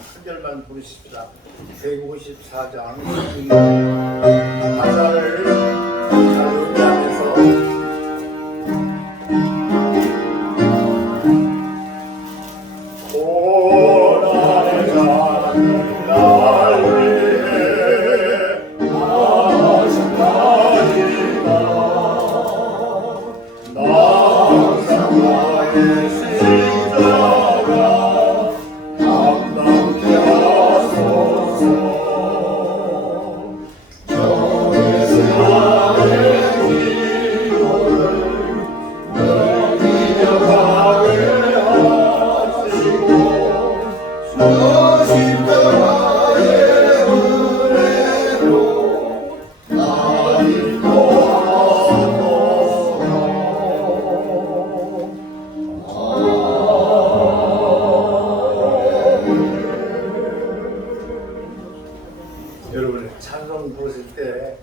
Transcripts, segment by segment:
한 절만 부르십시다. 154장 가사를 잘 의미하면서 여러분 찬송 부르실 때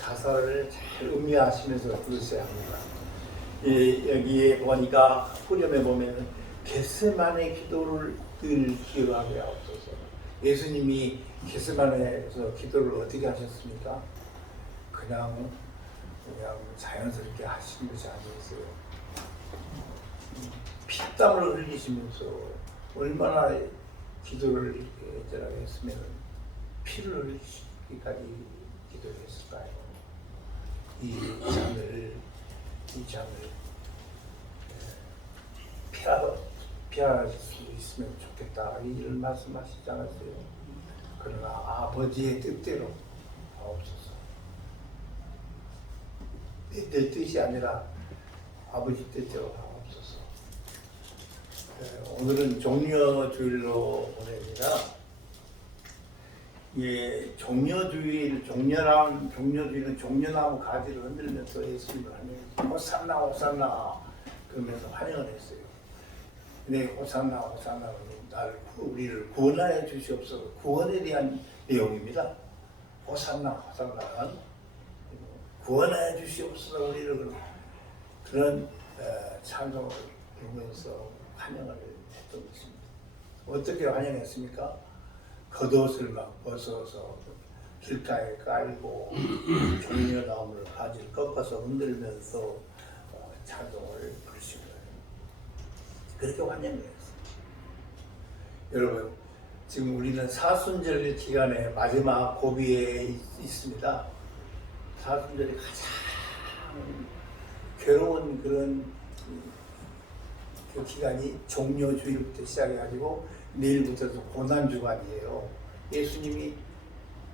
가사를 잘 음미하시면서 부르셔야 합니다. 여기에 보니까 후렴에 보면 겟세마네 기도를 늘 기억하게 하옵소서. 예수님이 겟세마네에서 기도를 어떻게 하셨습니까? 그냥 자연스럽게 하신 것이 아니었어요. 피땀을 흘리시면서 얼마나 기도를 이렇게 했으면 피를 흘리기까지 기도했을까요? 이 잔을 피할 수 있으면 좋겠다 이런 말씀하시지 않았어요? 그러나 아버지의 뜻대로 하옵소서. 내 뜻이 아니라 아버지 뜻대로 하옵소서. 오늘은 종려주일로 보냅니다. 종려주일은 종려나무 가지를 흔들면서 예수님을 하면 호산나 호산나 그러면서 환영을 했어요. 근데 호산나 우리를 구원하여 주시옵소서. 구원에 대한 내용입니다. 호산나 호산나 구원하여 주시옵소서. 우리를 그런 찬송을 부르면서 환영을 했던 것입니다. 어떻게 환영했습니까? 겉옷을 막 벗어서 길가에 깔고 종려나무를 가지를 꺾어서 흔들면서 찬송을 부르신 거예요. 그렇게 환영을 했어요. 여러분, 지금 우리는 사순절 기간의 마지막 고비에 있습니다. 사순절이 가장 괴로운 그런 그 기간이 종려주일부터 시작해가지고 내일부터도 고난주간이에요. 예수님이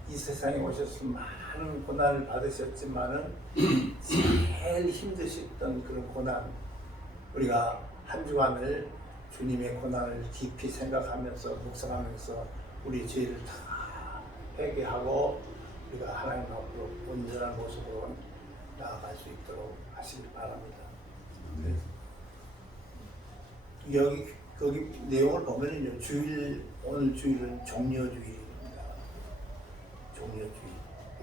이 세상에 오셔서 많은 고난을 받으셨지만은 제일 힘드셨던 그런 고난, 우리가 한 주간을 주님의 고난을 깊이 생각하면서 묵상하면서 우리 죄를 다 회개하고 우리가 하나님 앞으로 온전한 모습으로 나아갈 수 있도록 하시길 바랍니다. 네. 거기 내용을 보면은요, 오늘 주일은 종려주일입니다. 종려주일.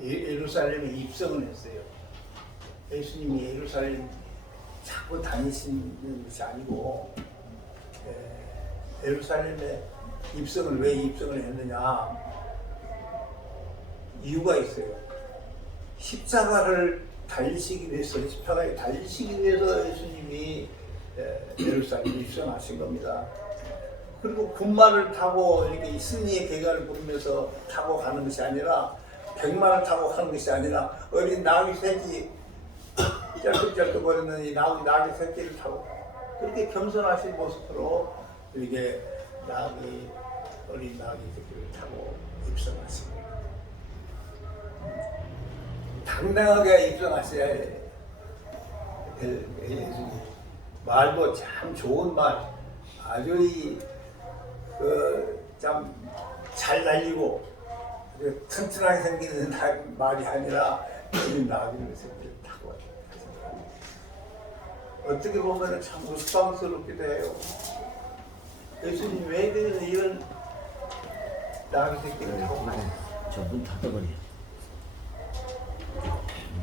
예루살렘에 입성을 했어요. 예수님이 예루살렘 자꾸 다니시는 것이 아니고, 예루살렘에 왜 입성을 했느냐? 이유가 있어요. 십자가에 달리시기 위해서 예수님이 예루살렘에 입성하신 겁니다. 그리고 군마를 타고 이렇게 승리의 계가를 부르면서 타고 가는 것이 아니라, 백마를 타고 가는 것이 아니라 어린 나귀 새끼 쩔뚝쩔뚝거리는 이 나귀 새끼를 타고 그렇게 겸손하신 모습으로 이게 어린 나귀 새끼를 타고 입성하신 겁니다. 당당하게 입성하셔야 해. 예수님. 말도 참 좋은 말, 아주 참 잘 달리고 튼튼하게 생기는 말이 아니라 어린 나귀를 타고 어떻게 보면 참 우스꽝스럽기도 해요. 예수님 왜 이런 나귀 새끼를 타고 가요? 저문 닫아버려.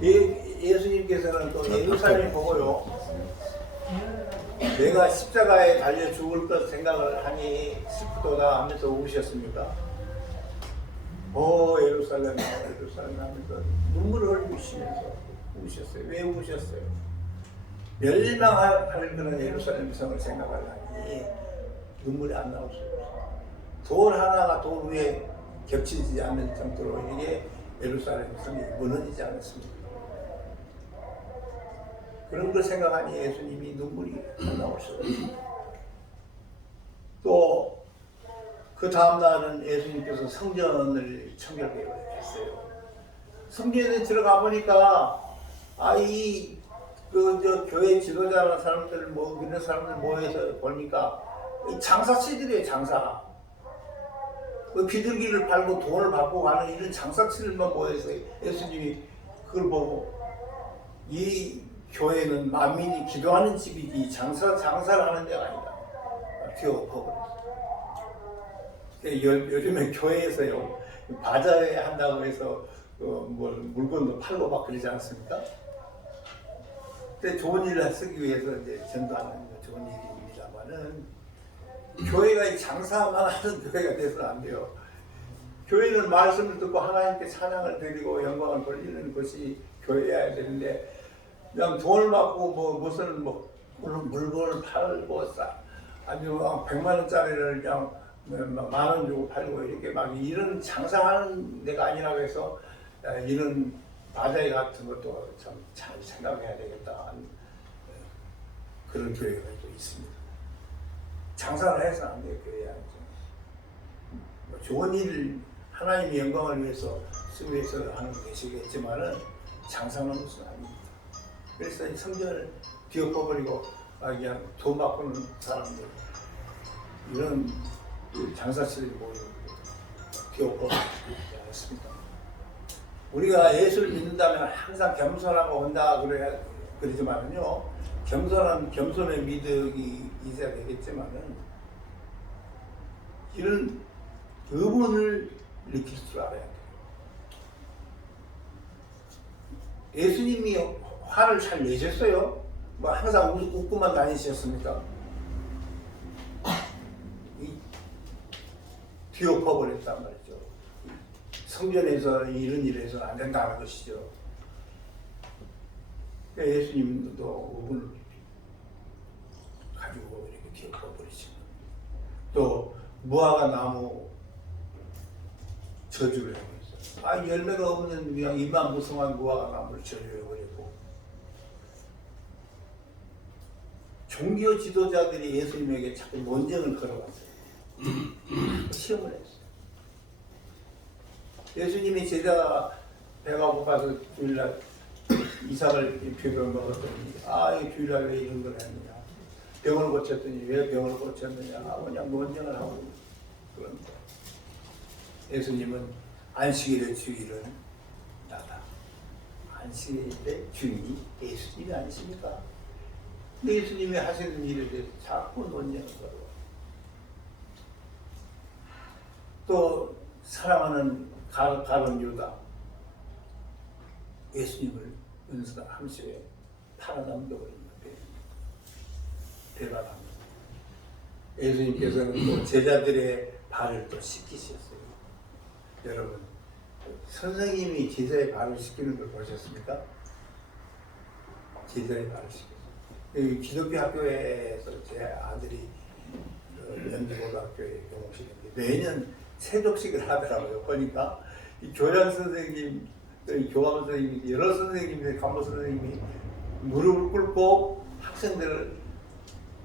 예수님께서는 또 예루살렘 보고요. 내가 십자가에 달려 죽을 것 생각을 하니 슬프도다 하면서 우셨습니까? 예루살렘 하면서 눈물을 흘리시면서 우셨어요. 왜 우셨어요? 멸망할 그런 예루살렘 성을 생각하려니 눈물이 안 나올 수 없어요. 돌 하나가 돌 위에 겹치지 않는 정도로 이게 예루살렘 성이 무너지지 않았습니다. 그런 걸 생각하니 예수님이 눈물이 안 나올 수 없어요. 또 그 다음 날은 예수님께서 성전을 청결케 했어요. 성전에 들어가 보니까 교회 지도자라는 사람들 이런 사람들 모여서 보니까 장사치들이에요. 장사. 비둘기를 팔고 돈을 받고 가는 이런 장사치들만 모여서 예수님이 그걸 보고 이 교회는 만민이 기도하는 집이지 장사를 하는 데가 아니다. 엎어버렸어요. 요즘에 교회에서요 바자회 한다고 해서 물건도 팔고 막 그러지 않습니까? 근데 좋은 일을 쓰기 위해서 이제 전도하는 거 좋은 일입니다만은 교회가 장사만 하는 교회가 돼서는 안 돼요. 교회는 말씀을 듣고 하나님께 찬양을 드리고 영광을 돌리는 것이 교회여야 되는데 그냥 돈을 받고 무슨 물건을 팔고 아주 100만 원짜리를 그냥 10,000원 주고 팔고 이렇게 막 이런 장사하는 데가 아니라고 해서 이런 바자회 같은 것도 참 잘 생각해야 되겠다 그런 교회가 또 있습니다. 장사를 해서는 안 돼요. 교회야. 좋은 일 하나님의 영광을 위해서 쓰기 위해서 하는 것이겠지만은 장사는 것은 아닙니다. 그래서 성전을 뒤엎어버리고 그냥 돈 바꾸는 사람들 이런 장사치들이 모이는 뒤엎어버리지 않습니다. 우리가 예수를 믿는다면 항상 겸손하고 온다 그러지만은요 겸손의 미덕이 있어야 되겠지만은 이런 의문을 느낄 줄 알아야 돼요. 예수님이 화를 잘 내셨어요? 항상 웃고만 다니셨습니까? 뒤엎어버렸단 말이죠. 성전에서 이런 일을 해서는 안 된다는 것이죠. 그러니까 예수님도 의문을 가지고 이렇게 뒤엎어버리시고 또 무화과 나무 저주를 하고 있어요. 열매가 없는 그냥 입만 무성한 무화과 나무를 저주해버렸고 종교 지도자들이 예수님에게 자꾸 논쟁을 걸어왔어요. 시험을 했어요. 예수님이 제자가 배가 고파서 주일날 이삭을 표를 먹었더니 이 주일날 왜 이런 걸 했느냐, 병을 고쳤더니 왜 병을 고쳤느냐 하고 그냥 논쟁을 하고 그럽니다. 예수님은 안식일의 주일은 나다. 안식일의 주인이 예수님이 아니십니까? 근데 예수님이 하시는 일에 대해서 자꾸 논쟁을 걸어요. 또 사랑하는 가룟 유다 예수님을 은사 함시에 팔아넘겨버립니다. 배반합니다. 예수님께서는 또 제자들의 발을 또 씻기셨어요. 여러분, 선생님이 제자의 발을 씻기는 걸 보셨습니까? 제자의 발을 씻겼어요. 기독교 학교에서 제 아들이 연주고등학교에 경험시켰는데 매년 세독식을 하더라고요. 보니까 이 교장 선생님, 교감 선생님이 여러 선생님들, 간부 선생님이 무릎을 꿇고 학생들을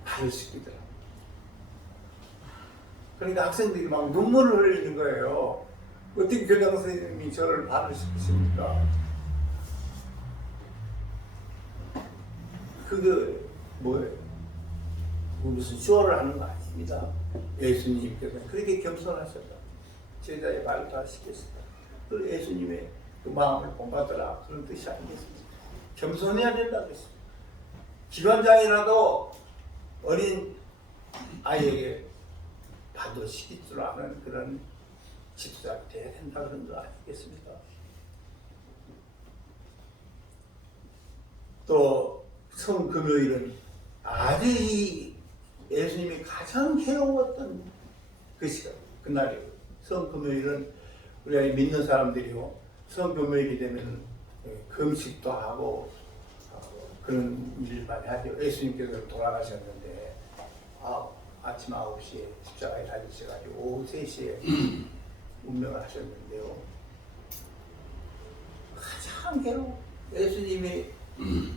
발을 씻기더라고요. 그러니까 학생들이 막 눈물을 흘리는 거예요. 어떻게 교장 선생님이 저를 발을 씻기십니까? 그게 뭐예요? 무슨 쇼를 하는 거 아닙니다. 예수님께서는 그렇게 겸손하셨다. 제자의 발을 다 씻겼습니다. 그 예수님의 그 마음을 본받으라 그런 뜻이 아니겠습니까? 겸손해야 된다는 것입니다. 기관장이라도 어린 아이에게 발도 씻길 줄 아는 그런 지도자가 돼야 된다 그런 거 아니겠습니까? 또 성금요일은 아주 이 예수님이 가장 괴로웠던 그 시간, 그날이에요. 성금요일은 우리가 믿는 사람들이요, 성금요일이 되면 금식도 하고 그런 일을 많이 하죠. 예수님께서 돌아가셨는데 아침 9시에 십자가에 달리셔가지고 오후 3시에 운명을 하셨는데요. 가장 괴로워. 예수님이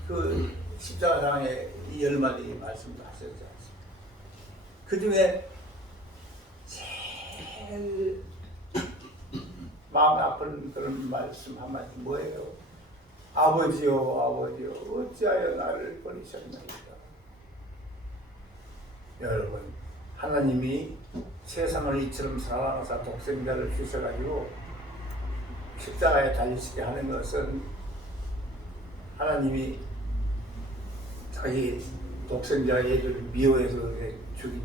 그 십자가상에 10마디 말씀도 하셨지 않습니까? 그 중에 제일 마음이 아픈 그런 말씀 한마디 뭐예요? 아버지요, 아버지요, 어찌하여 나를 버리셨나이까. 여러분, 하나님이 세상을 이처럼 사랑하사 독생자를 주셔가지고 십자가에 달리시게 하는 것은 하나님이 자기 독생자 예수를 미워해서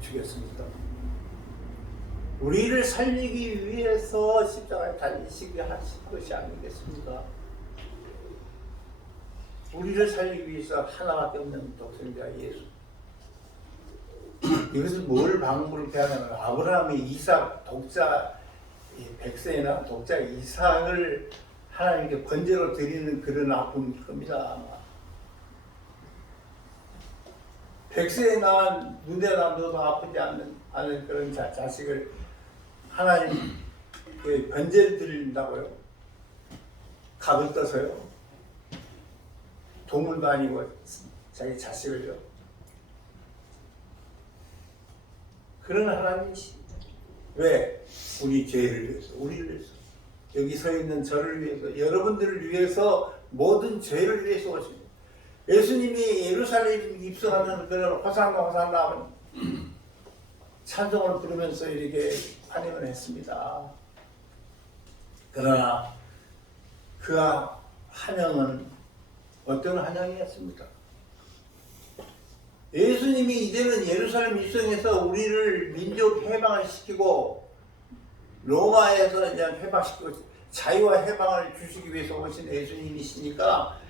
죽였습니다. 우리를 살리기 위해서 십자가에 달리시게 하신 것이 아니겠습니까? 우리를 살리기 위해서 하나밖에 없는 독생자 예수. 이것을 뭘 방법을 배하냐면 아브라함이 이삭 독자 백세나 독자 이삭을 하나님께 번제로 드리는 그런 아픔일 겁니다. 아마. 백세에 낳은 눈에 낳아도 아프지 않은 그런 자식을 하나님 번제를 드린다고요? 각을 떠서요? 동물도 아니고 자기 자식을요? 그런 하나님이십니다. 왜? 우리 죄를 위해서, 우리를 위해서, 여기 서 있는 저를 위해서, 여러분들을 위해서, 모든 죄를 위해서 오십니다. 예수님이 예루살렘 입성하는 그런 호산나 호산나 찬송을 부르면서 이렇게 환영을 했습니다. 그러나 그 환영은 어떤 환영이었습니까? 예수님이 이제는 예루살렘 입성해서 우리를 민족 해방을 시키고 로마에서 이제 해방시키고 자유와 해방을 주시기 위해서 오신 예수님이시니까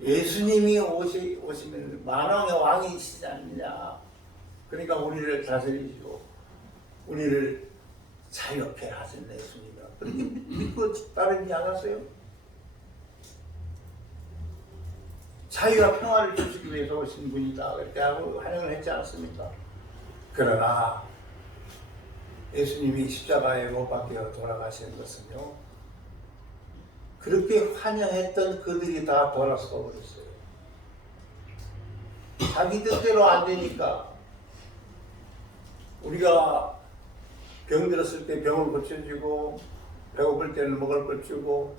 예수님이 오시면 만왕의 왕이시지 않느냐. 그러니까 우리를 다스리시고 우리를 자유롭게 하신 예수님이라 그렇게 믿고 따르지 않았어요? 자유와 평화를 주시기 위해서 오신 분이다. 그렇게 하고 환영을 했지 않습니까? 그러나 예수님이 십자가에 못 박혀 돌아가시는 것은요, 그렇게 환영했던 그들이 다 돌아서 버렸어요. 자기 뜻대로 안 되니까 우리가 병들었을 때 병을 고쳐주고 배고플 때는 먹을 걸 주고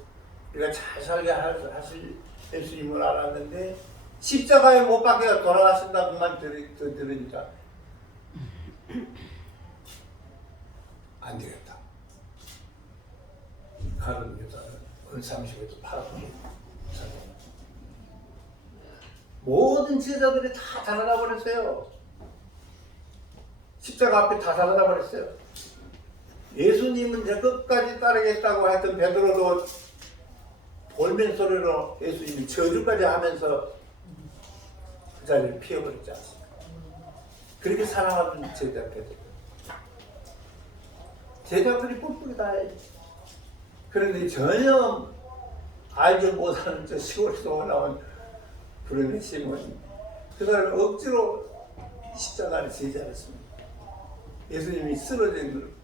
우리가 잘 살게 하실 예수님을 알았는데 십자가에 못 박혀 돌아가신다고만 들으니까 안 되겠다. 가는 여자는 은30에도 팔아버리고 모든 제자들이 다 달아나 버렸어요. 십자가 앞에 다 달아나 버렸어요. 예수님은 내 끝까지 따르겠다고 했던 베드로도 볼멘 소리로 예수님이 저주까지 하면서 그 자리를 피해버렸지 않습니까? 그렇게 사랑하던 제자 베드로. 제자들이 뿔뿔이 다 해야지. 그런데 전혀 알지 못하는 저 시골에서 나온 불행의 시몬, 그 사람을 억지로 십자가를 지지 않았습니다. 예수님이 쓰러진 걸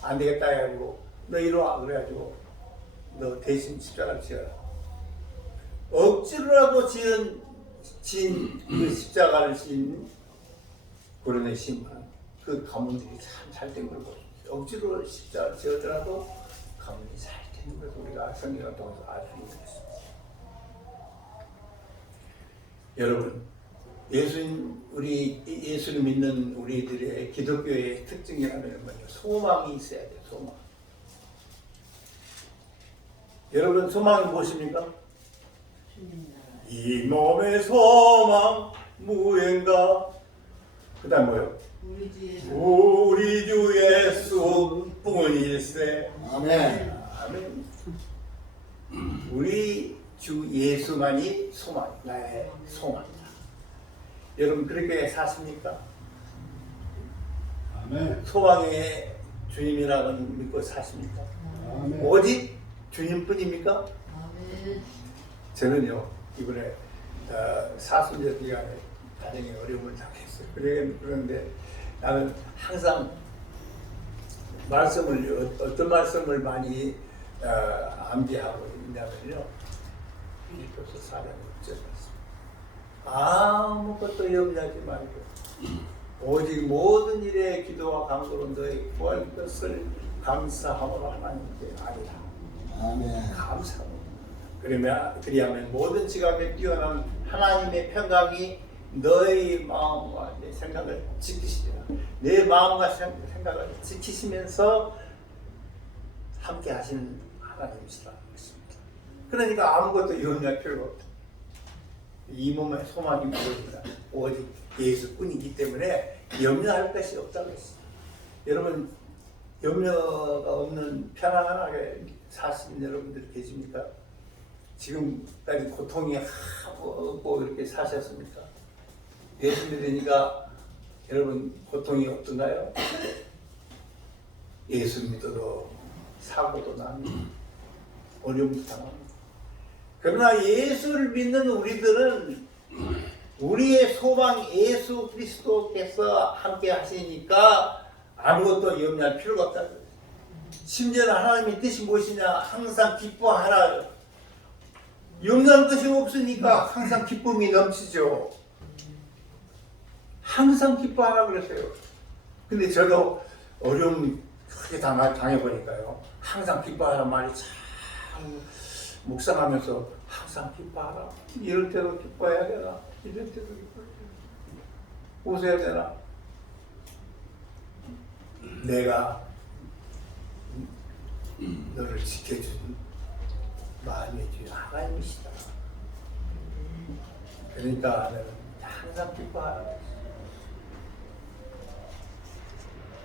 안 되겠다 해가지고 너 이리 와 그래가지고 너 대신 십자가를 지어라. 억지로라도 진 그 십자가를 진 불행의 시몬은 그 가문들이 참 잘된 걸 보십시오. 억지로 십자가를 지어더라도 가문이 잘 되는 것을 우리가 성경을 통해서 알 수 있는 것입니다. 여러분, 예수를 믿는 우리들의 기독교의 특징이라면 뭐예요? 소망이 있어야 돼요. 소망. 여러분, 소망이 무엇입니까? 이 몸의 소망 무언가. 그 다음 뭐요? 우리 주 예수뿐일세. 아멘. 아멘. 우리 주 예수만이 소망, 나의 소망이다. 여러분 그렇게 사십니까? 아멘. 소망의 주님이라는 믿고 사십니까? 아멘. 오직 주님뿐입니까? 아멘. 저는요 이번에 사순절 기간에 가정에 어려움을 당했어요. 그런데 나는 항상 말씀을 어떤 말씀을 많이 암기하고 있냐면요, 빌립보서 4장 6절 말씀. 아무것도 염려하지 말고 오직 모든 일에 기도와 간구로 너희 구할 것을 감사함으로 하나님께 아뢰라. 아멘. 감사함으로. 그리하면 모든 지각에 뛰어난 하나님의 평강이 너희 마음과 내 생각을 지키시리라. 내 마음과 생각을 지키시면서 함께 하시는 하나님이시라 했습니다. 그러니까 아무것도 염려할 필요가 없다. 이 몸에 소망이 무엇이다. 오직 예수뿐이기 때문에 염려할 것이 없다고 했습니다. 여러분 염려가 없는 편안하게 사시는 여러분들 계십니까? 지금까지 고통이 없고 이렇게 사셨습니까? 예수 믿으니까 여러분 고통이 없던가요? 예수 믿어도 사고도 납니다. 어려움도 당합니다. 그러나 예수를 믿는 우리들은 우리의 소망 예수 그리스도께서 함께 하시니까 아무것도 염려할 필요가 없다는 거예요. 심지어 하나님의 뜻이 무엇이냐? 항상 기뻐하라. 염려할 것이 없으니까 항상 기쁨이 넘치죠. 항상 기뻐하라 그랬어요. 근데 저도 어려움 크게 당해보니까요. 항상 기뻐하라는 말이 참 묵상하면서 항상 기뻐하라. 이럴 때도 기뻐해야 되나? 이럴 때도 기뻐해야 되나? 웃어야 되나? 내가 너를 지켜준 마음의 주 하나님이시다. 그러니까 나는 항상 기뻐하라.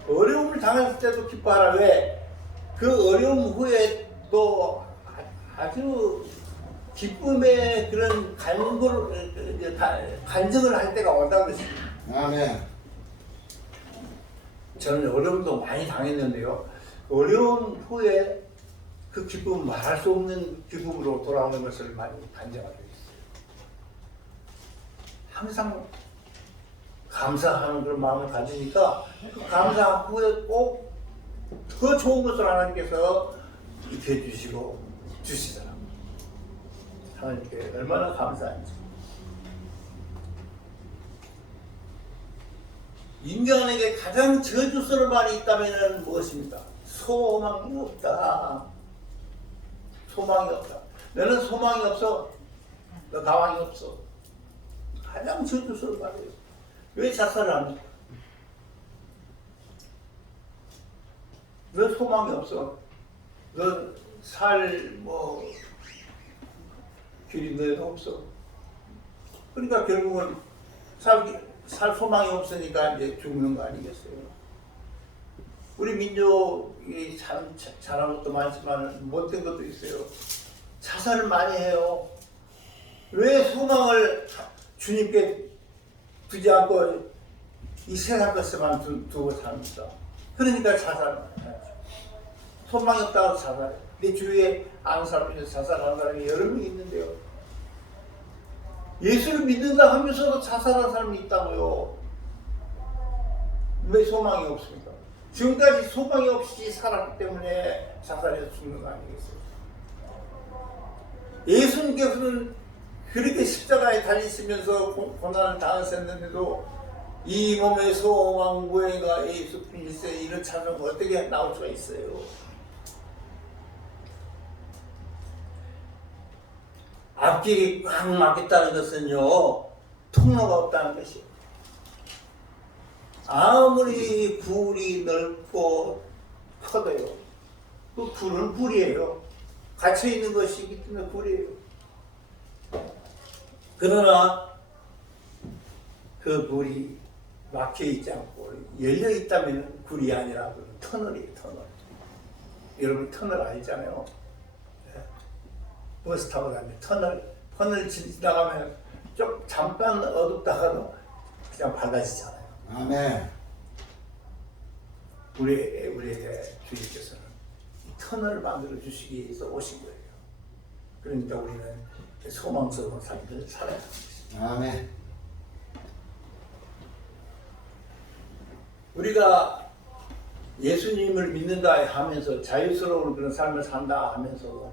어려움을 당했을 때도 기뻐하라. 왜? 그 어려움 후에 또 아주 기쁨의 그런 간증을 할 때가 온다고 했습니다. 아멘. 저는 어려움도 많이 당했는데요. 어려움 후에 그 기쁨 말할 수 없는 기쁨으로 돌아오는 것을 많이 간증하고 있어요. 항상 감사하는 그런 마음을 가지니까 그 감사 후에 꼭 더 좋은 것을 하나님께서 입혀주시고 주시더라고요. 하나님께 얼마나 감사한지. 인간에게 가장 저주스러운 말이 있다면 무엇입니까? 소망이 없다. 소망이 없다. 너는 소망이 없어. 너 가망이 없어. 가장 저주스러운 말이에요. 왜 자살을 합니까? 너 소망이 없어. 너 길이 너에도 없어. 그러니까 결국은 살 소망이 없으니까 이제 죽는 거 아니겠어요? 우리 민족이 참 잘한 것도 많지만 못된 것도 있어요. 자살을 많이 해요. 왜 소망을 주님께 두지 않고 이 세상 것에만 두고 삽니까? 그러니까 자살을 해야죠. 소망이 없다고 자살해. 내 주위에 아는 사람 중에서 자살하는 사람이 여러 명 있는데요. 예수를 믿는다 하면서도 자살한 사람이 있다고요. 왜 소망이 없습니까? 지금까지 소망이 없이 살았기 때문에 자살해서 죽는 거 아니겠어요? 예수님께서는 그렇게 십자가에 달리시면서 고난을 당하셨는데도 이 몸의 소망 무해가 예수 그리스도 이런 찬송이 어떻게 나올 수가 있어요? 앞길이 꽉 막혔다는 것은요, 통로가 없다는 것이에요. 아무리 굴이 넓고 커도요, 그 굴은 굴이에요. 갇혀있는 것이기 때문에 굴이에요. 그러나 그 굴이 막혀있지 않고 열려있다면 굴이 아니라 터널이에요, 터널. 여러분 터널 알잖아요. 버스 타고 다니면 터널 지나가면 좀 잠깐 어둡다가도 그냥 밝아지잖아요. 아멘. 우리에게 주님께서는 이 터널을 만들어 주시기 위해서 오신 거예요. 그러니까 우리는 소망스러운 삶을 살아야 합니다. 아멘. 우리가 예수님을 믿는다 하면서 자유스러운 그런 삶을 산다 하면서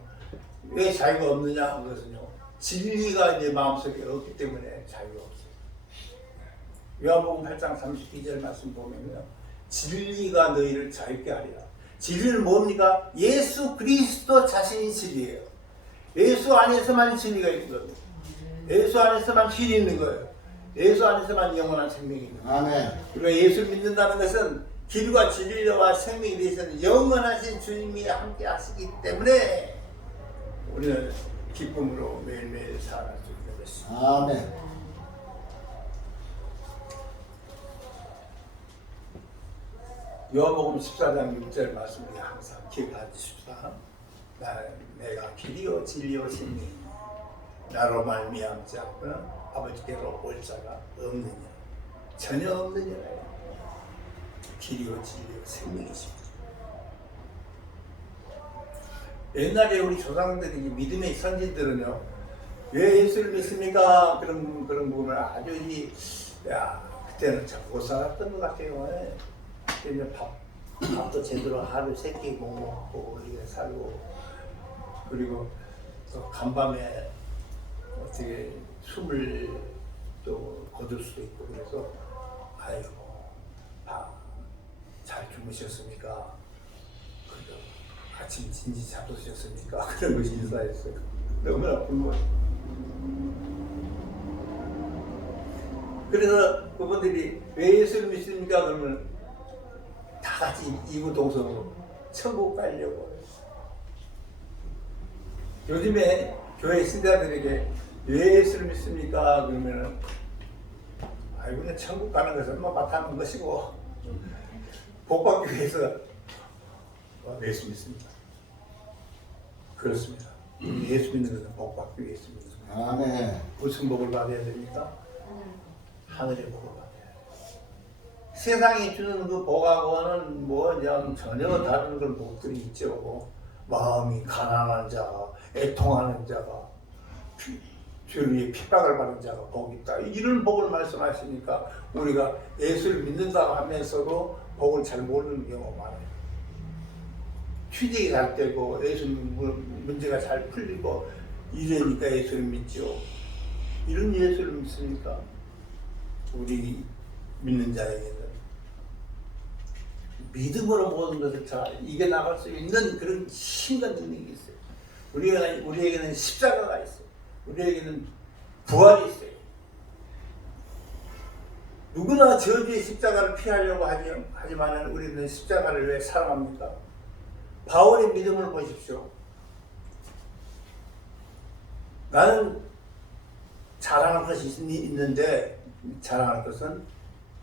왜 자유가 없느냐? 그것은요, 진리가 내 마음속에 없기 때문에 자유가 없어요. 요한복음 8장 32절 말씀 보면요, 진리가 너희를 자유케 하리라. 진리는 뭡니까? 예수 그리스도 자신이 진리예요. 예수 안에서만 진리가 있는 거예요. 예수 안에서만 길이 있는 거예요. 예수 안에서만 영원한 생명이 있는 거예요. 아멘. 우리가 예수를 믿는다는 것은 길과 진리와 생명에 대해서는 영원하신 주님이 함께 하시기 때문에 우리는 기쁨으로 매일매일 살아갈 수 있는 것입니다. 아멘. 요한복음 14장 6절 말씀 우리 항상 기억해 주십시다. 내가 길이요 진리요 생명이니 나로 말미암지 않고는 아버지께로 올 자가 없느냐, 전혀 없느니라. 길이요 진리요 생명이십니다. 옛날에 우리 조상들이 믿음의 선진들은요, 왜 예수를 믿습니까? 그런 부분을 아주 그때는 참 못 살았던 것 같아요. 그때 밥도 제대로 하루 세 끼 못 먹고 이렇게 살고, 그리고 또 간밤에 어떻게 숨을 또 거둘 수도 있고, 그래서 아이고 잘 주무셨습니까? 그리고 아침 진지 잡수셨습니까? 그런 것이 인사했어요. 너무나 불모예요. 그래서 그분들이 왜 예수를 믿습니까? 그러면 다 같이 이구동성으로 천국 가려고. 요즘에 교회 신자들에게 왜 예수를 믿습니까? 그러면은 아이고 그냥 천국 가는 것은 뭐 바탕인 것이고 복 받기 위해서 예수 믿습니다. 그렇습니다. 예수 믿는 것은 복 받기 위해서 믿습니다. 아멘. 무슨 복을 받아야 됩니까? 하늘의 복을 받아야 돼요. 세상이 주는 그 복하고는 뭐 그냥 전혀 다른 그런 복들이 있죠. 마음이 가난한 자가, 애통하는 자가, 주를 위해 핍박을 받는 자가 복이 있다. 이런 복을 말씀하시니까 우리가 예수를 믿는다고 하면서도 복을 잘 모르는 경우가 많아요. 취직이 잘 되고 예수 문제가 잘 풀리고 이러니까 예수를 믿죠. 이런 예수를 믿습니까? 우리 믿는 자에게는 믿음으로 모든 것을 잘 이겨나갈 수 있는 그런 힘과 능력이 있어요. 우리에게는 십자가가 있어요. 우리에게는 부활이 있어요. 누구나 저주의 십자가를 피하려고 하지만 우리는 십자가를 왜 사랑합니까? 바울의 믿음을 보십시오. 나는 자랑할 것이 있는데 자랑할 것은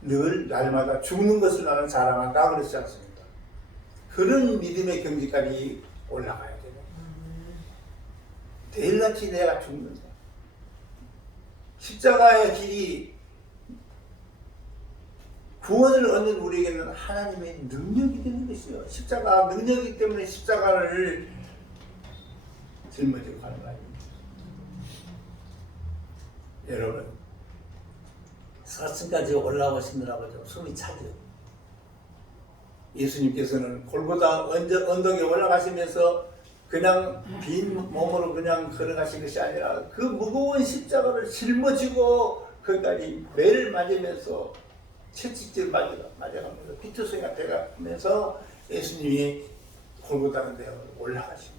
늘 날마다 죽는 것을 나는 자랑한다 그랬지 않습니까? 그런 믿음의 경지까지 올라가야 돼요. 내일같이 내가 죽는다. 십자가의 길이 구원을 얻는 우리에게는 하나님의 능력이 되는 것이요. 십자가 능력이기 때문에 십자가를 짊어지고 가는 거 아닙니까? 여러분, 사층까지 올라오시느라고 좀 숨이 차죠. 예수님께서는 골고다 언덕에 올라가시면서 그냥 빈 몸으로 그냥 걸어가신 것이 아니라 그 무거운 십자가를 짊어지고 거기까지 매를 맞으면서 채찍질 맞아가면서 피투성이가 돼가면서 예수님이 골고다는 데 올라가신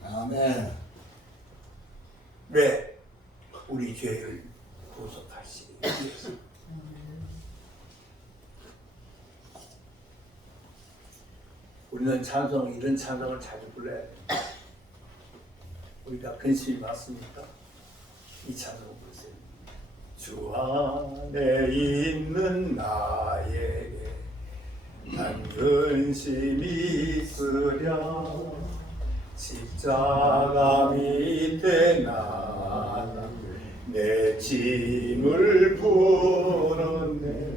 거예요. 아멘. 왜? 우리 죄를 구속하시기 위해서. 우리는 찬송, 이런 찬송을 자주 불러야 돼요. 우리가 근심이 많습니까? 이 찬송을 부르세요. 주 안에 있는 나에게 난 근심이 있으랴 십자가 밑에 나는 내 짐을 부었네.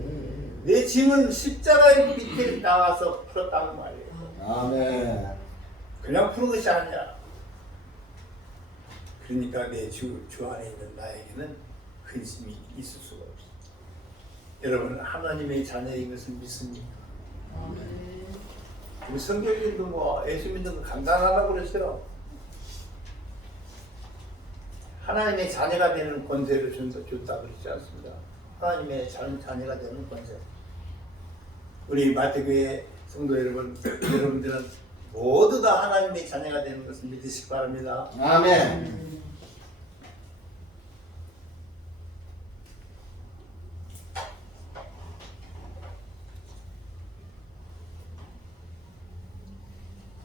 내 짐은 십자가의 밑에 나가서 풀었다는 말이에요. 아멘. 그냥 푸는 것이 아니야. 그러니까 내 주 안에 있는 나에게는 근심이 있을 수가 없어. 여러분 하나님의 자녀인 것을 믿습니까? 우리 성경님도 뭐 예수 믿는 거 간단하다고 그랬어요. 하나님의 자녀가 되는 권세를 줬다 그랬지 않습니다. 하나님의 자녀가 되는 권세. 우리 마태교회 성도 여러분, 여러분들은 모두 다 하나님의 자녀가 되는 것을 믿으시기 바랍니다. 아멘.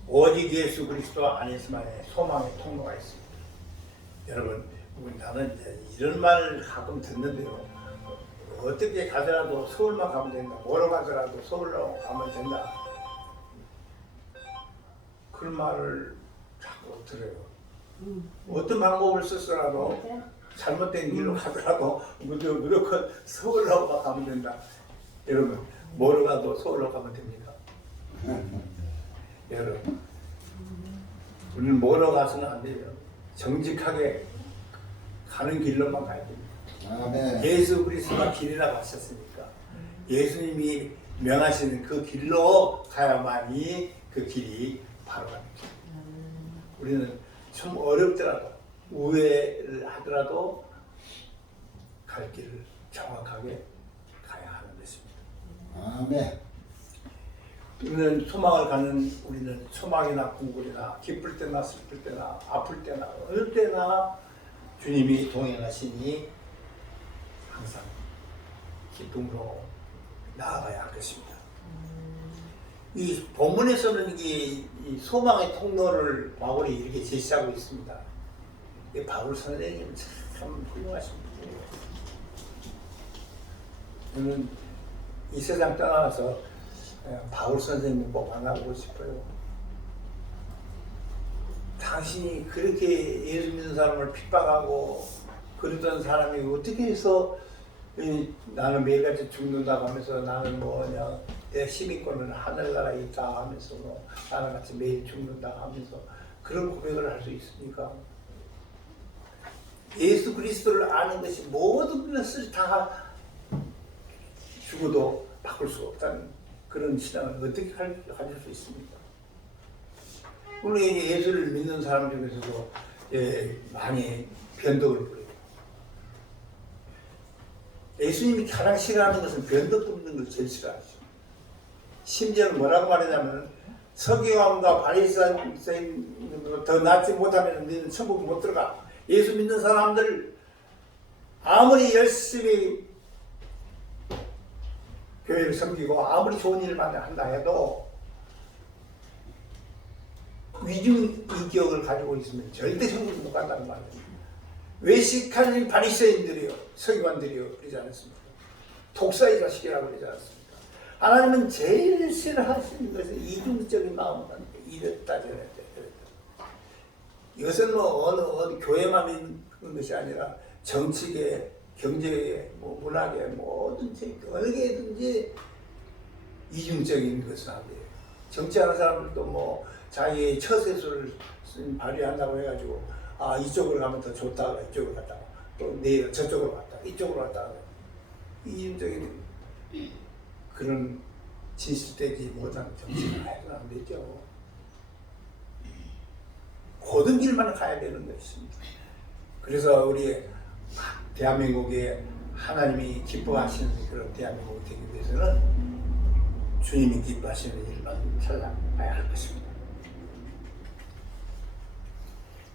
오직 예수 그리스도 안에서만의 소망의 통로가 있습니다. 여러분, 나는 이제 이런 말을 가끔 듣는데요. 어떻게 가더라도 서울만 가면 된다. 뭐로 가더라도 서울로 가면 된다. 그런 말을 자꾸 들어요. 어떤 방법을 쓰더라도 잘못된 길로 가더라도 무조건 서울로 가면 된다. 여러분, 뭐로 가도 서울로 가면 됩니다. 여러분, 우리는 뭐로 가서는 안 돼요. 정직하게 가는 길로만 가야 됩니다. 아멘. 예수 그리스도가 길이라고 하셨으니까 예수님이 명하시는 그 길로 가야만이 그 길이 바로 갑니다. 우리는 좀 어렵더라도 우회를 하더라도 갈 길을 정확하게 가야 하는 것입니다. 아멘. 우리는 소망을 갖는 우리는 소망이나 궁굴이나 기쁠 때나 슬플 때나 아플 때나 어느 때나 주님이 동행하시니 항상 기쁨으로 나아가야 할 것입니다. 이 본문에서는 이 소망의 통로를 바울이 이렇게 제시하고 있습니다. 이 바울 선생님 참 훌륭하신 분이에요. 저는 이 세상 떠나서 바울 선생님 꼭 만나보고 싶어요. 당신이 그렇게 예수 믿는 사람을 핍박하고 그러던 사람이 어떻게 해서 나는 매일같이 죽는다고 하면서 나는 뭐냐 내 시민권은 하늘나라에 있다 하면서 뭐 나는 같이 매일 죽는다 하면서 그런 고백을 할 수 있습니까? 예수 그리스도를 아는 것이 모든 것을 다 죽어도 바꿀 수 없다는 그런 신앙을 어떻게 가질 수 있습니까? 물론 예수를 믿는 사람 중에서도 많이 변덕을 부려요. 예수님이 가장 싫어하는 것은 변덕 부리는 걸 제일 싫어하죠. 심지어는 뭐라고 말하냐면 서기관과 바리새인 더 낫지 못하면 너희는 천국 못 들어가. 예수 믿는 사람들 아무리 열심히 교회를 섬기고 아무리 좋은 일만 한다 해도 위중인격을 가지고 있으면 절대 천국 못 간다는 말이에요. 외식하는 바리새인들이요, 서기관들이요, 그러지 않았습니까? 독사의 자식이라고 그러지 않았습니까? 하나님은 제일 싫어하시는 것은 이중적인 마음을 갖는 이랬다 저랬다. 이것은 뭐 어느 교회만 있는 것이 아니라 정치계, 경제계, 뭐 문화계, 뭐든지 어느 게든지 이중적인 것은 안 돼요. 정치하는 사람들도 뭐 자기의 처세술을 발휘한다고 해가지고 이쪽으로 가면 더 좋다가 이쪽으로 갔다가 또 내일 저쪽으로 갔다가 이쪽으로 갔다가 이중적인 그런 진실되지 못한 정치를 해서는 안 되죠. 고든 길만 가야 되는 것입니다. 그래서 우리 대한민국에 하나님이 기뻐하시는 그런 대한민국이 되기 위해서는 주님이 기뻐하시는 일만 찾아가야 할 것입니다.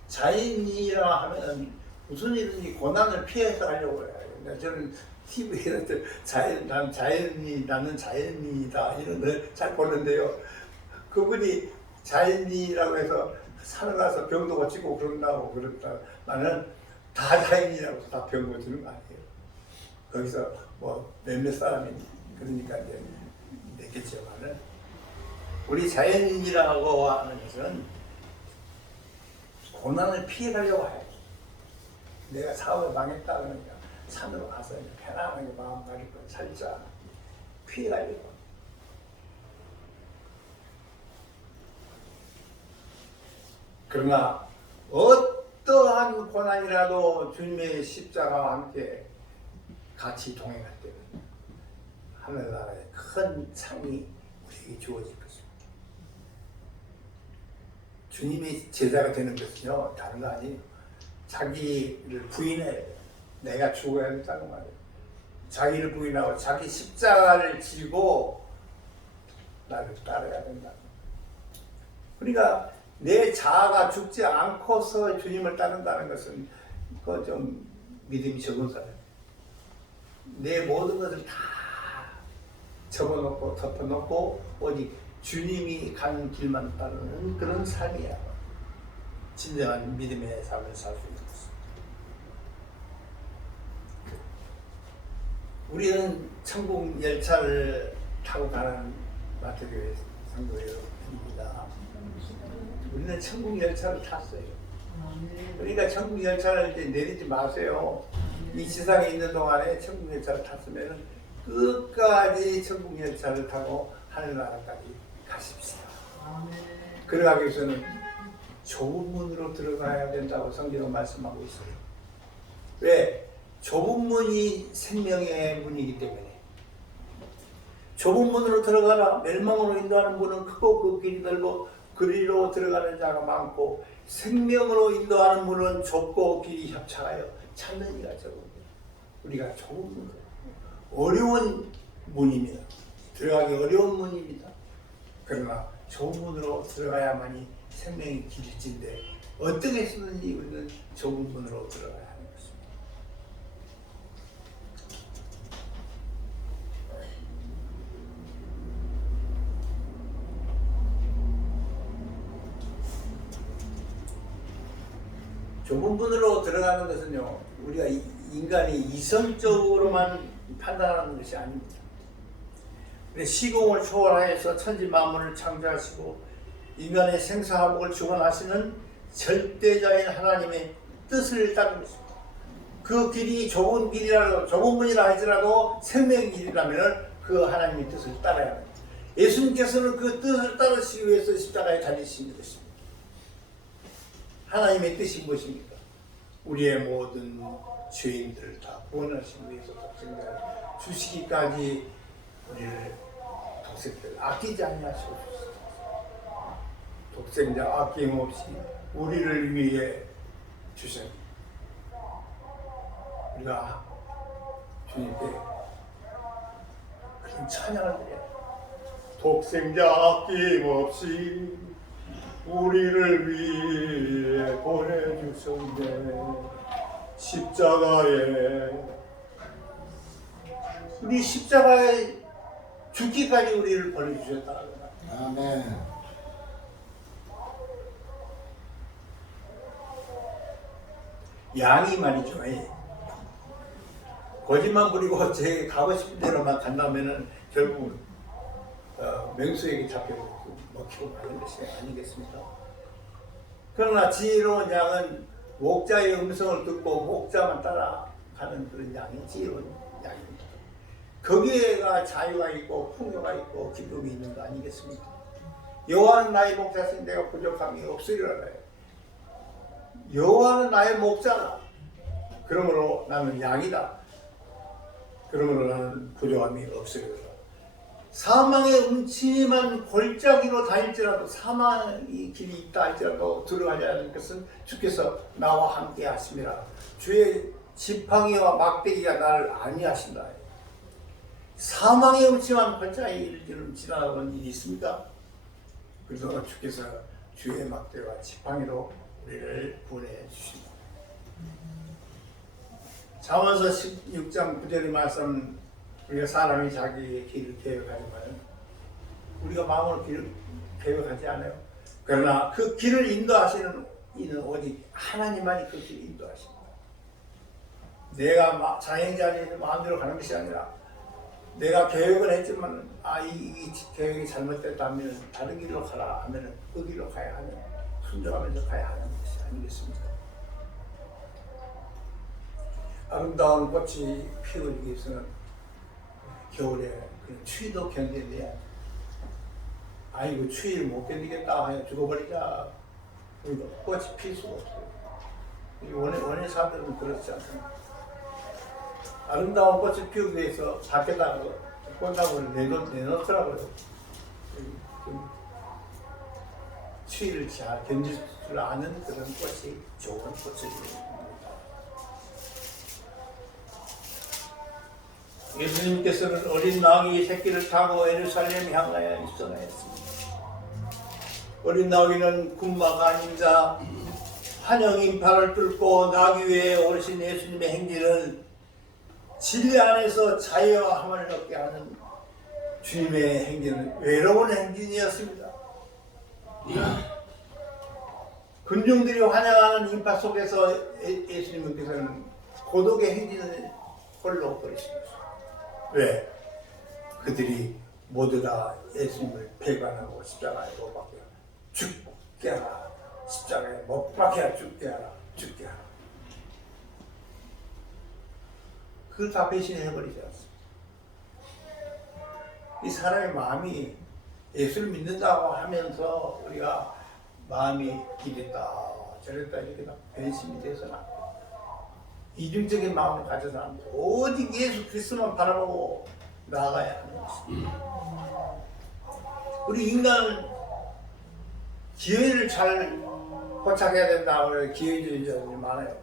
자연이라 하면 무슨 일든지 고난을 피해서 가려고 해요. 저는 TV에 나는 자연이다 이런 걸 잘 보는데요. 그분이 자연이라고 해서 산에 가서 병도 고치고 그런다고 그랬다. 나는 다 자연이라고 다 병 고치는 거 아니에요. 거기서 뭐 몇몇 사람이 그러니까 이제 됐겠지만은 우리 자연인이라고 하는 것은 고난을 피해가려고 해요. 내가 사업을 망했다 그러니까 산으로 가서 편안하게 마음 가지고 살자. 피해가지고. 그러나 어떠한 고난이라도 주님의 십자가와 함께 같이 동행할 때는 하늘나라의 큰 상이 우리에게 주어질 것입니다. 주님의 제자가 되는 것은요, 다른 거 아니에요. 자기를 부인해야 돼요. 내가 죽어야 된다는 말이에요. 자기를 부인하고 자기 십자가를 지고 나를 따라야 된다. 그러니까 내 자아가 죽지 않고서 주님을 따른다는 것은 그거 좀 믿음이 적은 사람. 내 모든 것을 다 접어놓고 덮어놓고 오직 주님이 가는 길만 따르는 그런 삶이야. 진정한 믿음의 삶을 살 수 있는 것입니다. 우리는 천국 열차를 타고 가는 마태교회 성도입니다. 우리는 천국 열차를 탔어요. 그러니까 천국 열차를 이제 내리지 마세요. 이 지상에 있는 동안에 천국 열차를 탔으면 끝까지 천국 열차를 타고 하늘나라까지 가십시다. 그러기 위해서는 좁은 문으로 들어가야 된다고 성경은 말씀하고 있어요. 왜? 좁은 문이 생명의 문이기 때문에. 좁은 문으로 들어가라. 멸망으로 인도하는 문은 크고 그 길이 넓고 그리로 들어가는 자가 많고 생명으로 인도하는 문은 좁고 길이 협착하여 찾는 이가 적은 우리가 좁은 문, 어려운 문입니다. 들어가기 어려운 문입니다. 그러나 좁은 문으로 들어가야만이 생명의 길일진데 어떻게 쓰든지 우리는 좁은 문으로 들어가야 하는 것입니다. 좁은 문으로 들어가는 것은요, 우리가 인간이 이성적으로만 판단하는 것이 아닙니다. 시공을 초월하여서 천지 만물을 창조하시고 인간의 생사화복을 주관하시는 절대자인 하나님의 뜻을 따르는 것입니다. 그 길이 좁은 길이라도 좁은 문이라 할지라도 생명의 길이라면 그 하나님의 뜻을 따라야 합니다. 예수님께서는 그 뜻을 따르시기 위해서 십자가에 달리신 것입니다. 하나님의 뜻이 무엇입니까? 우리의 모든 죄인들을 다 구원하시기 위해서 독생자를 주시기까지 우리를 독생자를 아끼지 아니하시고 독생자 아낌없이 우리를 위해 주셨습니다. 우리가 주님께 그런 찬양을 드려요. 독생자 아낌없이 우리를 위해 보내주셨네. 십자가에 우리 십자가에 죽기까지 우리를 보내주셨다. 아멘. 양이 말이죠. 거짓말 부리고 제 가고 싶은 대로만 간다면은 결국은 맹수에게 잡혀 먹히고 가는 것이 아니겠습니까? 그러나 지혜로운 양은 목자의 음성을 듣고 목자만 따라가는 그런 양이 지혜로운 양입니다. 거기에가 자유가 있고 풍요가 있고 기쁨이 있는 거 아니겠습니까? 여호와는 나의 목자신 내가 부족함이 없으리라. 여호와는 나의 목자다. 그러므로 나는 양이다. 그러므로 나는 부족함이 없으리라. 사망의 음침한 골짜기로 다닐지라도 사망의 길이 있다 할지라도 들어가지 않을 것은 주께서 나와 함께 하심이라. 주의 지팡이와 막대기가 나를 안위하신다. 사망의 음침한 골짜기를 지나가는 일이 있습니까? 그래서 주께서 주의 막대와 지팡이로 우리를 구원해 주십니다. 잠언서 16장 9절의 말씀, 우리가 사람이 자기의 길을 계획하지만 우리가 마음으로 길을 계획하지 않아요. 그러나 그 길을 인도하시는 이는 오직 하나님만이 그 길을 인도하십니다. 내가 자행자의 마음대로 가는 것이 아니라 내가 계획을 했지만 이 계획이 잘못됐다면 다른 길로 가라 하면 그 길로 가야 하는, 순종하면서 가야 하는 것이 아니겠습니까? 아름다운 꽃이 피우기 위해서는 겨울에 그 추위도 견뎌내야 아이고 추위를 못 견디겠다 하여 죽어버리자. 우리가 꽃이 필 수가 없어요. 원예 사람들은 그렇지 않습니다. 아름다운 꽃을 피우기 위해서 밖에다가 꽃나무를 내놓더라고요. 좀 추위를 잘 견딜 줄 아는 그런 꽃이 좋은 꽃입니다. 예수님께서는 어린 나귀 새끼를 타고 예루살렘 향하여 입성하였습니다. 어린 나귀는 군마가 아닙니다. 환영 인파를 뚫고 나귀 위에 오르신 예수님의 행진은 진리 안에서 자유함을 얻게 하는 주님의 행진은 외로운 행진이었습니다. 군중들이 환영하는 인파 속에서 예수님께서는 고독의 행진을 홀로 걸으시면서 왜? 그들이 모두 다 예수님을 배반하고 십자가에 못 박혀 죽게 하라, 십자가에 못 박혀 죽게 하라, 죽게 하라. 그걸 다 배신해버리지 않습니다. 이 사람의 마음이 예수를 믿는다고 하면서 우리가 마음이 이랬다 저랬다 이렇게 변심이 돼서는 안 돼요. 이중적인 마음을 가져서 안 돼요. 오직 예수 그리스도만 바라보고 나아가야 하는 것입니다. 우리 인간은 기회를 잘 포착해야 된다고 기회주의자들이 많아요.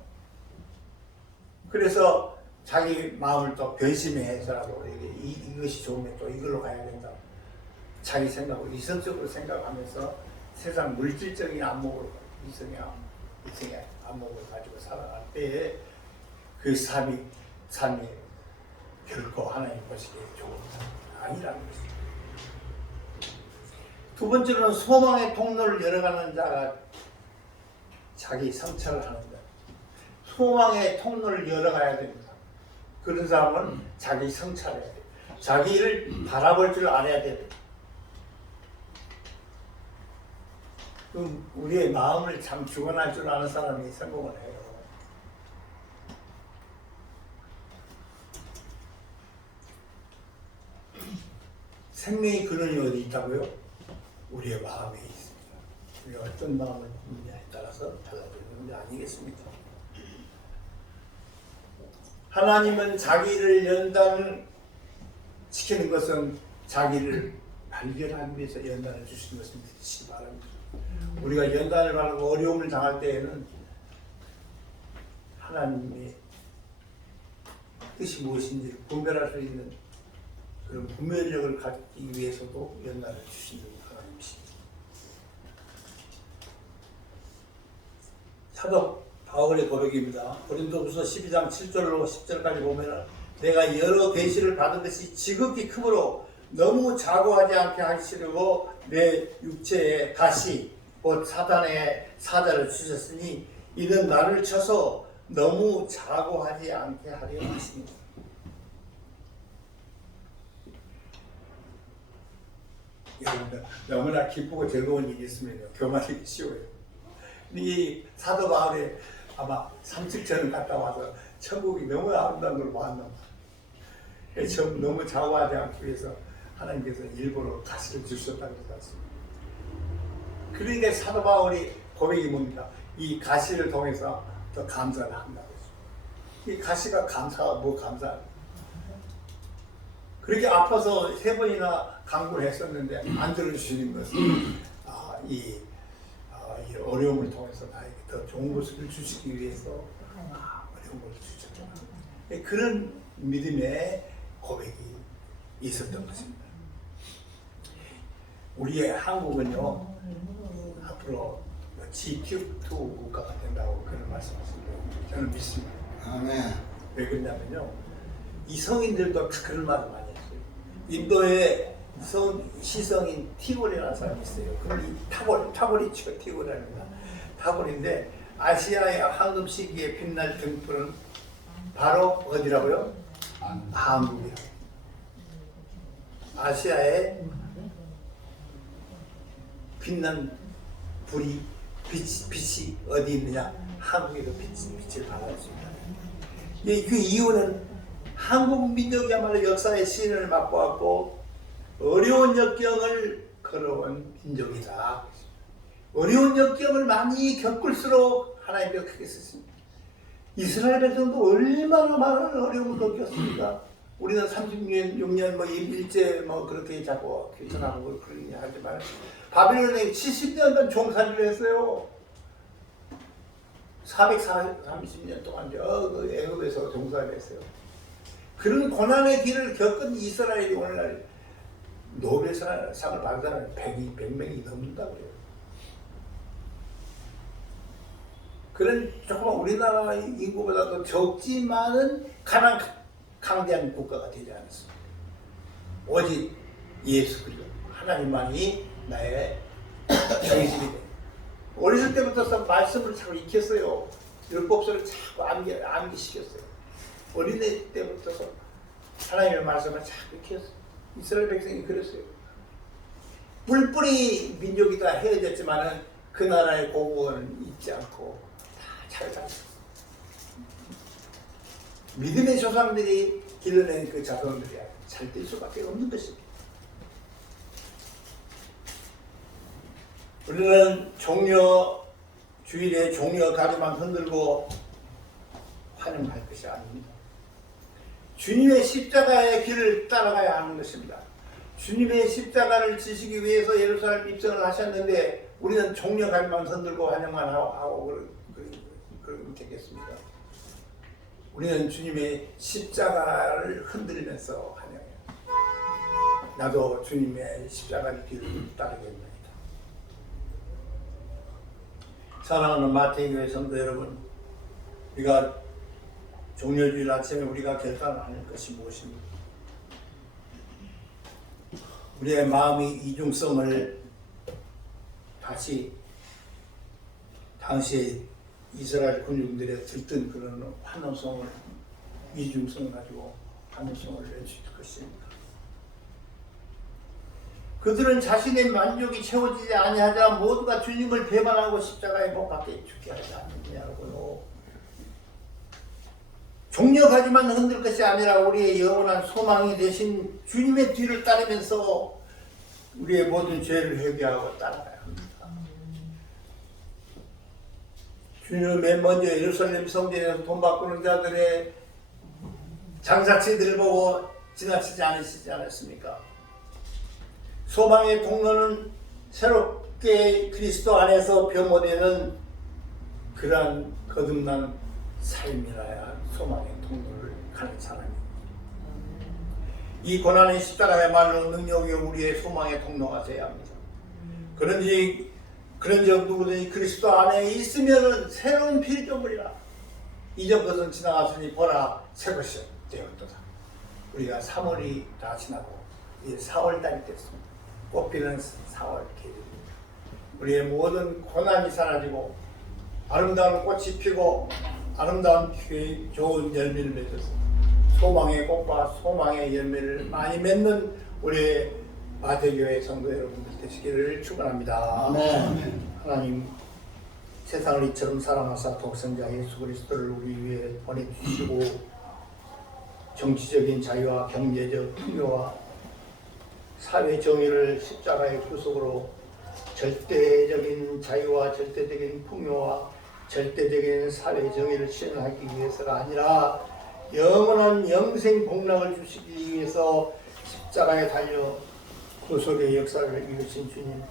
그래서 자기 마음을 또 변심해서라도 이것이 좋으면 또 이걸로 가야 된다. 자기 생각을 이성적으로 생각하면서 세상 물질적인 안목으로 이성의 안목을 가지고 살아갈 때에 그 삶이 결코 하나님 보시기에 좋은 삶이 아니라는 것입니다. 두 번째로는 소망의 통로를 열어가는 자가 자기 성찰을 하는다. 소망의 통로를 열어가야 됩니다. 그런 사람은 자기 성찰해야 돼요. 자기를 바라볼 줄 알아야 돼요. 그럼 우리의 마음을 참 주관할 줄 아는 사람이 성공을 해요. 생명의 근원이 어디 있다고요? 우리의 마음에 있습니다. 우리가 어떤 마음을 품느냐에 따라서 달라지는 게 아니겠습니까? 하나님은 자기를 연단시키는 것은 자기를 발견하기 위해서 연단을 주시는 것을 믿으시기 바랍니다. 우리가 연단을 받고 어려움을 당할 때에는 하나님의 뜻이 무엇인지 분별할 수 있는 그런 분별력을 갖기 위해서도 연단을 주시는 하나님이십니다. 사도 바울의 고백입니다. 고린도후서 12장 7절로 10절까지 보면 내가 여러 계시를 받은 것이 지극히 크므로 너무 자고하지 않게 하시려고 내 육체에 가시 곧 사단의 사자를 주셨으니 이는 나를 쳐서 너무 자고하지 않게 하려 하십니다. 여러분들 너무나 기쁘고 즐거운 일이 있으면 교만하기 쉬워요. 이 사도 바울이 아마 3층천을 갔다 와서 천국이 너무 아름다운 걸 봤나 봐. 너무 자고하지 않기 위해서 하나님께서 일부러 가시를 주셨다고 했습니다. 그러니까 사도 바울이 고백이 뭡니까? 이 가시를 통해서 더 감사를 한다고 했습니다. 이 가시가 감사가 뭐 감사합니까? 그렇게 아파서 3번이나 강구를 했었는데 안 들어주시는 것은 이 어려움을 통해서 나에게 더 좋은 것을 주시기 위해서 어려운 것을 주셨구나. 그런 믿음의 고백이 있었던 것입니다. 우리의 한국은요 앞으로 G2 국가가 된다고 그런 말씀하십니다. 저는 믿습니다. 아멘. 왜 그러냐면요 이 성인들도 다 그런 말을 많이 했어요. 인도에 시성인 티골이라는 사람이 있어요. 그걸 타골이 치고 티골이랍니다. 타골인데 아시아의 황금 시기에 빛날 등불은 바로 어디라고요? 한국이요. 아시아의 빛난 빛이 어디 있느냐? 한국에도 빛을 발하였습니다. 그 이유는 한국 민족이야말로 역사의 시인을 맛보았고 어려운 역경을 걸어온 민족이다. 어려운 역경을 많이 겪을수록 하나님께서 크게 쓰십니다. 이스라엘 백성도 얼마나 많은 어려움을 겪었습니까? 우리는 36년 일제 그렇게 자꾸 귀천하고 그러긴 하지만 바빌론에 70년간 종살이를 했어요. 430년 동안 애굽에서 종살이를 했어요. 그런 고난의 길을 겪은 이스라엘이 오늘날 노벨상을 받은 사람이 100명이 넘는다고 해요. 그런 조그만 우리나라 인구보다도 적지만은 가장 강대한 국가가 되지 않았습니다. 오직 예수 그리스도 하나님만이 나의 중심이 돼. 어렸을 때부터 말씀을 자꾸 익혔어요. 율법서를 자꾸 암기시켰어요. 어린애 때부터 하나님의 말씀을 자꾸 익혔어요. 이스라엘 백성이 그랬어요. 뿔뿔이 민족이다 헤어졌지만은 그 나라의 고국은 잊지 않고 잘 살았어요. 믿음의 조상들이 길러낸 그 자손들이 잘 될 수밖에 없는 것입니다. 우리는 주일에 종려 가지만 흔들고 환영할 것이 아닙니다. 주님의 십자가의 길을 따라가야 하는 것입니다. 주님의 십자가를 지시기 위해서 예루살렘 입성을 하셨는데 우리는 종려 가지만 흔들고 환영만 하고 그러면 되겠습니다. 우리는 주님의 십자가를 흔들면서 환영해요. 나도 주님의 십자가의 길을 따르겠습니다. 사랑하는 마태교회 성도 여러분, 우리가 종려주일 아침에 우리가 결단하는 것이 무엇입니까? 우리의 마음의 이중성을 다시 당시에 이스라엘 군중들의 들뜬 그런 환호성을 이중성을 가지고 환호성을 내줄 것입니다. 그들은 자신의 만족이 채워지지 아니하자 모두가 주님을 배반하고 십자가에 못 박혀 죽게 하지 않느냐고요. 종려가지만 흔들 것이 아니라 우리의 영원한 소망이 되신 주님의 뒤를 따르면서 우리의 모든 죄를 회개하고 따라가야 합니다. 주님은 맨 먼저 예루살렘 성전에서 돈 바꾸는 자들의 장사치들을 보고 지나치지 않으시지 않았습니까? 소망의 통로는 새롭게 그리스도 안에서 변모되는 그러한 거듭난 삶이라야 소망의 통로를 가는 사람입니다. 이 고난의 십자가야말로 능력이 우리의 소망의 통로가 되어야 합니다. 그런지 누구든지 그리스도 안에 있으면 새로운 피조물이라 이전 것은 지나갔으니 보라 새 것이 되었도다. 우리가 3월이 다 지나고 이제 4월달이 됐습니다. 꽃피는 4월 계절입니다. 우리의 모든 고난이 사라지고 아름다운 꽃이 피고 아름다운 좋은 열매를 맺어서 소망의 꽃과 소망의 열매를 많이 맺는 우리의 마태교회 성도 여러분들 되시기를 축원합니다. 아멘. 하나님 세상을 이처럼 사랑하사 독생자 예수 그리스도를 우리 위해 보내주시고 정치적인 자유와 경제적 풍요와 사회 정의를 십자가의 구속으로 절대적인 자유와 절대적인 풍요와 절대적인 사회 정의를 실현하기 위해서가 아니라 영원한 영생 복락을 주시기 위해서 십자가에 달려 구속의 역사를 이루신 주님